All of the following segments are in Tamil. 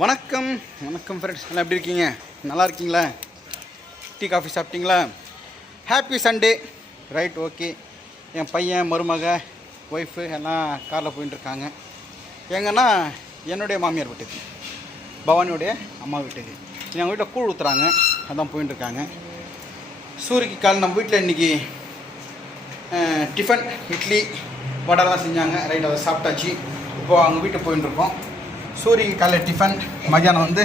வணக்கம். வணக்கம் ஃப்ரெண்ட்ஸ் எல்லாம் எப்படி இருக்கீங்க? நல்லா இருக்கீங்களா? டீ காஃபி சாப்பிட்டீங்களா? ஹாப்பி சண்டே ரைட் ஓகே என் பையன் மருமக ஒய்ஃபு எல்லாம் காரில் போயிட்டு இருக்காங்க. எங்கன்னா என்னுடைய மாமியார் வீட்டுக்கு. பவானியோடைய அம்மா வீட்டுக்கு. எங்கள் வீட்டில் கூழ் ஊற்றுறாங்க அதான் போயிட்டு இருக்காங்க. சூரிக்கு கால் நம்ம வீட்டில் இன்றைக்கி டிஃபன் இட்லி வடைலாம் செஞ்சாங்க. ரைட் அதை சாப்பிட்டாச்சு. இப்போது அவங்க வீட்டுக்கு போயிட்டு இருக்கோம் சூரி காலைல டிஃபன் மத்தியானம் வந்து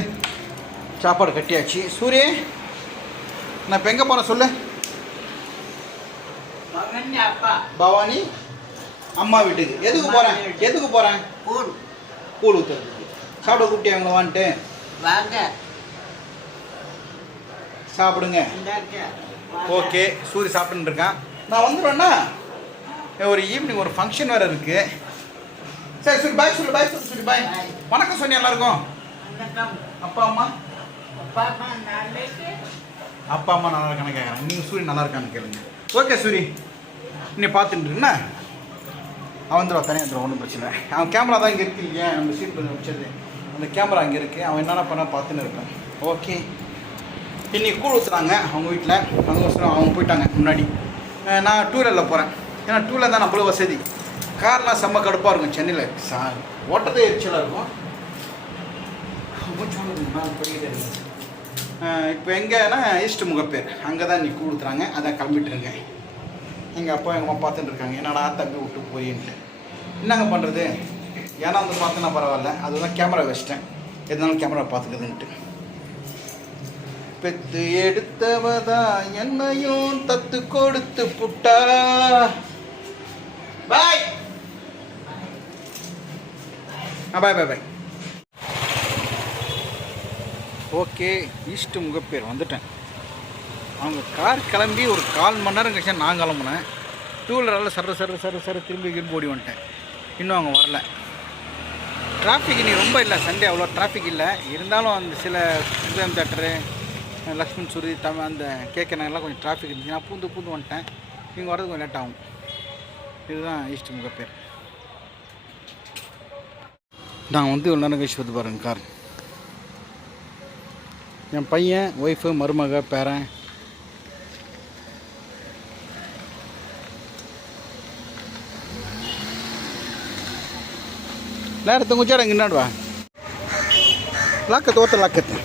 சாப்பாடு கட்டியாச்சு. சூரி நான் இப்போ எங்கே போகிறேன் சொல்லு? பவானி அம்மா வீட்டுக்கு. எதுக்கு போகிறேன் எதுக்கு போகிறேன் கூழ். கூழ் ஊற்றுறதுக்கு சாப்பிட கூப்பிட்டு அவங்க வந்துட்டு வாங்க. சாப்பிடுங்க. ஓகே சூரி சாப்பிட்டுன்னு இருக்கான். நான் வந்துடுவேண்ணா ஒரு ஈவினிங் ஒரு ஃபங்க்ஷன் வேறு இருக்குது சரி சரி பாய் சொல்லு பாய் சொல்லு சொல்லு பாய். வணக்கம் சொன்னி எல்லாருக்கும். அப்பா அம்மா? அப்பா அம்மா நாளைக்கு. அப்பா அம்மா நல்லா இருக்கான்னு கேட்குறேன் நீங்கள் சூரி நல்லா இருக்கான்னு கேளுங்க. ஓகே சூரி. நீ பார்த்துட்டு என்ன அவன் வந்துடுவா தனியாக வந்துடுவான் ஒன்றும் பிரச்சனை இல்லை. அவன் கேமரா தான் இங்கே இருக்கு இல்லையா? நம்ம சீட் பண்ணி வச்சது. அந்த கேமரா அங்கே இருக்குது அவன் என்னென்ன பண்ண பார்த்துன்னு இருக்கான். ஓகே இன்னைக்கு கூழ் ஊற்றுறாங்க அவங்க வீட்டில் அதுக்கோசரம் அவங்க போயிட்டாங்க முன்னாடி. நான் டூவீலரில் போகிறேன் ஏன்னா டூவீலர் தான் நம்மளும் வசதி. கார்லாம் செம்ம கடுப்பாக இருக்கும் சென்னையில். சா ஓட்டதே எரிச்சலாக இருக்கும். இப்போ எங்கன்னா ஈஸ்ட் முகப்பேர். அங்கே தான் நீ கொடுத்துறாங்க அதான் கிளம்பிட்டுருங்க. எங்கள் அப்பா எங்கள் அம்மா பார்த்துட்டு இருக்காங்க. என்னடா தம்பி விட்டு போயின்ட்டு. என்னங்க பண்ணுறது ஏன்னா வந்து பார்த்தோன்னா பரவாயில்ல. அதுதான் கேமரா வச்சிட்டேன். எதுனாலும் கேமரா பார்த்துக்குதுன்ட்டு. பெத்து எடுத்தவதா என்னையும் தத்து கொடுத்து புட்டா. Bye! Bye bye bye okay east Mogappair வந்துட்டேன். அவங்க கார் கிளம்பி ஒரு கால் மணி நேரம் கழிச்சா நான் கிளம்புனேன். டூ வீலரால் சர சர சர சர திரும்பி திரும்பி ஓடி வந்துட்டேன். இன்னும் அவங்க வரல. டிராஃபிக் இன்னைக்கு ரொம்ப இல்லை சண்டே அவ்வளோ டிராஃபிக் இல்லை. இருந்தாலும் அந்த சில சுப்ரீம் தேட்டரு லக்ஷ்மண் சுருதி தமிழ் அந்த கேட்க நகர்லாம் கொஞ்சம் டிராஃபிக் இருந்துச்சு நான் பூந்து பூந்து வந்துட்டேன். இங்கே வரது கொஞ்சம் லேட் ஆகும். இதுதான் ஈஸ்ட் முகப்பேர். நான் வந்து இவ்வளோ நேரம் கழிச்சு வந்து பாருங்க கார். என் பையன் ஒய்ஃபு மருமக பேரன். நேரத்தை கொஞ்சம் இங்கே என்னாடுவா லாக்கத்து ஓத்த லாக்கத்து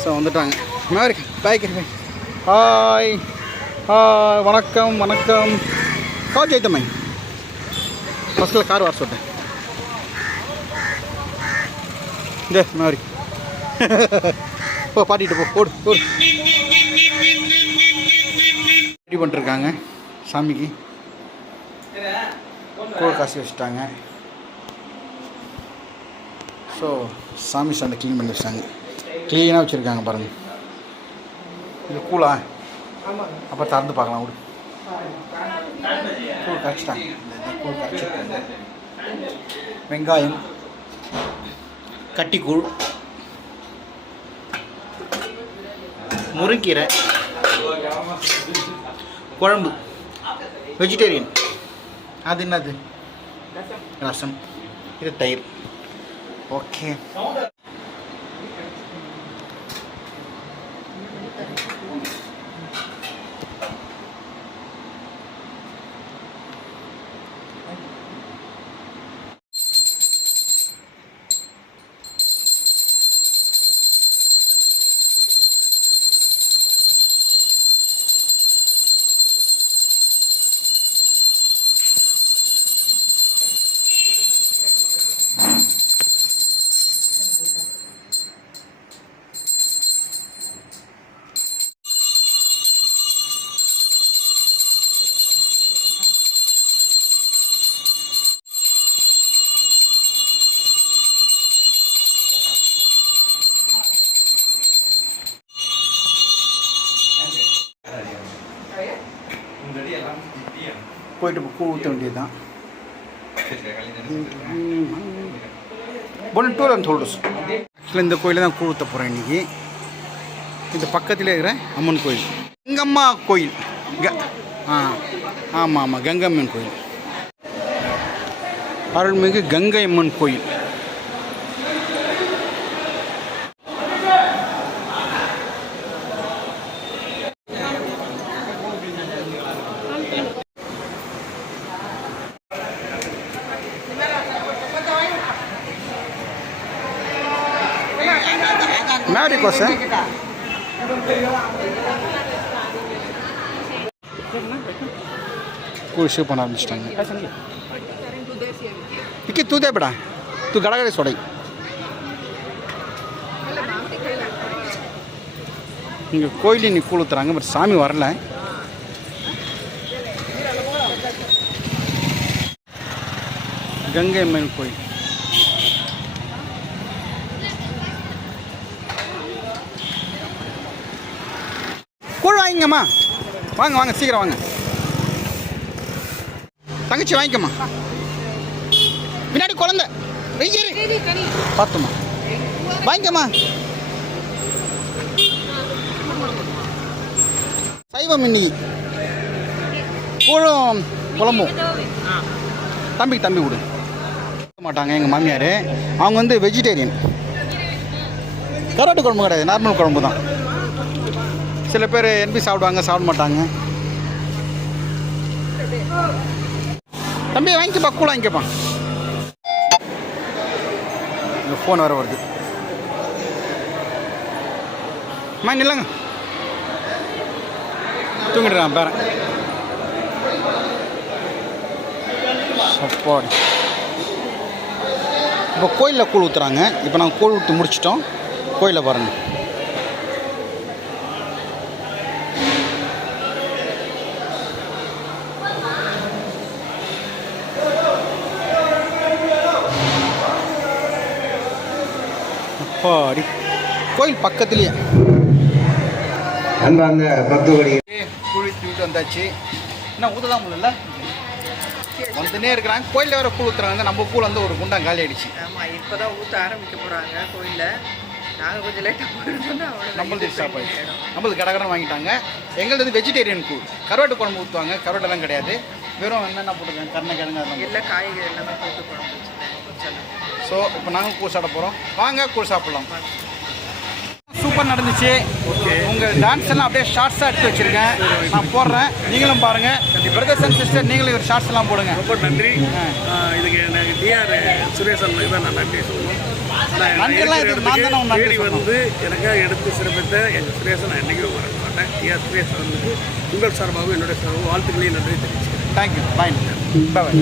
ஸோ வந்துட்டாங்க. மாதிரி பாய் ஹாய் ஹாய் வணக்கம் வணக்கம். கார் ஜெயித்தம்மை ஃபஸ்ட்டில் கார் வர சொல்லிட்டேன். இந்த மாதிரி. போ பாட்டிட்டு போ போடு ஓடு ரெடி பண்ணிட்டுருக்காங்க சாமிக்கு. கோல் காசு வச்சுட்டாங்க. ஸோ சாமி சாண்டை க்ளீன் பண்ணி வச்சிட்டாங்க. க்ளீனாக வச்சுருக்காங்க பாருங்கள் இது கூலா. அப்போ திறந்து பார்க்கலாம் விடு. கூழ் கரைச்சிட்டாங்க கூழ் கரைச்சிருக்காங்க வெங்காயம். கட்டிக்கூழ் முருங்கீரை. குழம்பு. வெஜிடேரியன் அது என்னது? ரசம். இது தயிர். ஓகே போயிட்டு இப்போ ஊற்ற வேண்டியது தான் ஒன்று டூர் அண்ட் ஹோல்டர்ஸ் ஆக்சுவலாக இந்த கோயிலில் தான் கூழ் ஊற்ற போகிறேன் இன்றைக்கி இந்த பக்கத்தில் இருக்கிற அம்மன் கோயில். கங்கம்மா கோயில். க ஆ ஆமாம் ஆமாம் கங்கம்மன் கோயில். அருள்மிகு கங்கை அம்மன் கோயில். ಗಾಡಿ ಕೋಸ குழு பண்ண ஆரம்பிச்சிட்டாங்க. இக்கி தூதே படா. தூ கடகடை சொடை. இங்கே கோயிலே நீ கூழுத்துறாங்க பட் சாமி வரல. கங்கை அம்மன் கோயில். வாங்கிக்கம்மா வாங்க வாங்க சீக்கிரம் வாங்க. தங்கச்சி வாங்கிக்கம்மா. பின்னாடி குழந்தை. வெயிறு பார்த்துமா வாங்கிக்கம்மா. சைவம் இன்னைக்கு. கூழும் குழம்பும். தம்பிக்கு தம்பி கொடு. மாட்டாங்க எங்கள் மாமியார். அவங்க வந்து வெஜிடேரியன் கரோட்டு குழம்பு கிடையாது நார்மல் குழம்பு தான் சில பேர் என்பி சாப்பிடுவாங்க சாப்பிட மாட்டாங்க தம்பி வாங்கிக்கப்பா கூட வாங்கிக்கப்பா. இந்த ஃபோன் வேறு வருது. அம்மா நில்லுங்க. தூங்கிடுறான் பேரன். சப்பாடு. இப்போ கோயிலில் கூழ் ஊற்றுறாங்க இப்போ நாங்கள் கூழ் ஊற்றி முடிச்சிட்டோம். கோயிலில் பாருங்கள் அப்பாடி. கோயில் பக்கத்துலேயே. அன்பார்ந்த பக்தோடி கூழ் ஊற்றிட்டு வந்தாச்சு. என்ன தான் முடியல வந்துனே இருக்கிறாங்க. கோயிலில் வேறு கூழ் ஊற்றுறாங்க நம்ம கூழ் வந்து ஒரு குண்டான் காலி ஆயிடுச்சு. ஆமாம் இப்போ தான் ஊற்ற ஆரம்பிக்க போகிறாங்க கோயிலில். நாங்கள் கொஞ்சம் லேட்டாக போயிருந்தோம்னா நம்மளது ஸ்டாப் ஆயிடுச்சு நம்மளது கடகடன் வாங்கிட்டாங்க. எங்களது வந்து வெஜிடேரியன் கூழ். கருவாட்டு குழம்பு ஊற்றுவாங்க கருவாட்டெல்லாம் கிடையாது. வெறும் என்னென்ன போட்டுருக்காங்க? கருணைக்கிழங்கு அதெல்லாம் எல்லா காய்கறி எல்லாமே போட்டு குழம்பு கொஞ்சம். ஸோ இப்போ நாங்கள் கூழ் சாப்பிட போகிறோம் வாங்க கூழ் சாப்பிட்லாம். சூப்பர் நடந்துச்சு. உங்கள் டான்ஸ் எல்லாம் அப்படியே ஷார்ட்ஸாக எடுத்து வச்சுருக்கேன். நான் போடுறேன். நீங்களும் பாருங்கள் பிரதர்ஸ் அண்ட் சிஸ்டர் நீங்களும் ஒரு ஷார்ட்ஸ் எல்லாம் போடுங்க. ரொம்ப நன்றி. இதுக்கு எனக்கு டிஆர் சுரேசன் தான் நான் நன்றி சொல்லணும் தேடி. வந்து எனக்காக எடுத்து சிறப்பித்த எங்கள் சுரேசன் நான் என்றைக்கும் மறக்க மாட்டேன். டிஆர் சுரேசனுக்கு உங்கள் சார்பாகவும் என்னுடைய சார்பாகவும் வாழ்த்துக்களையும் நன்றி தெரிவிச்சுக்கிறேன். தேங்க்யூ. பாய் பாய்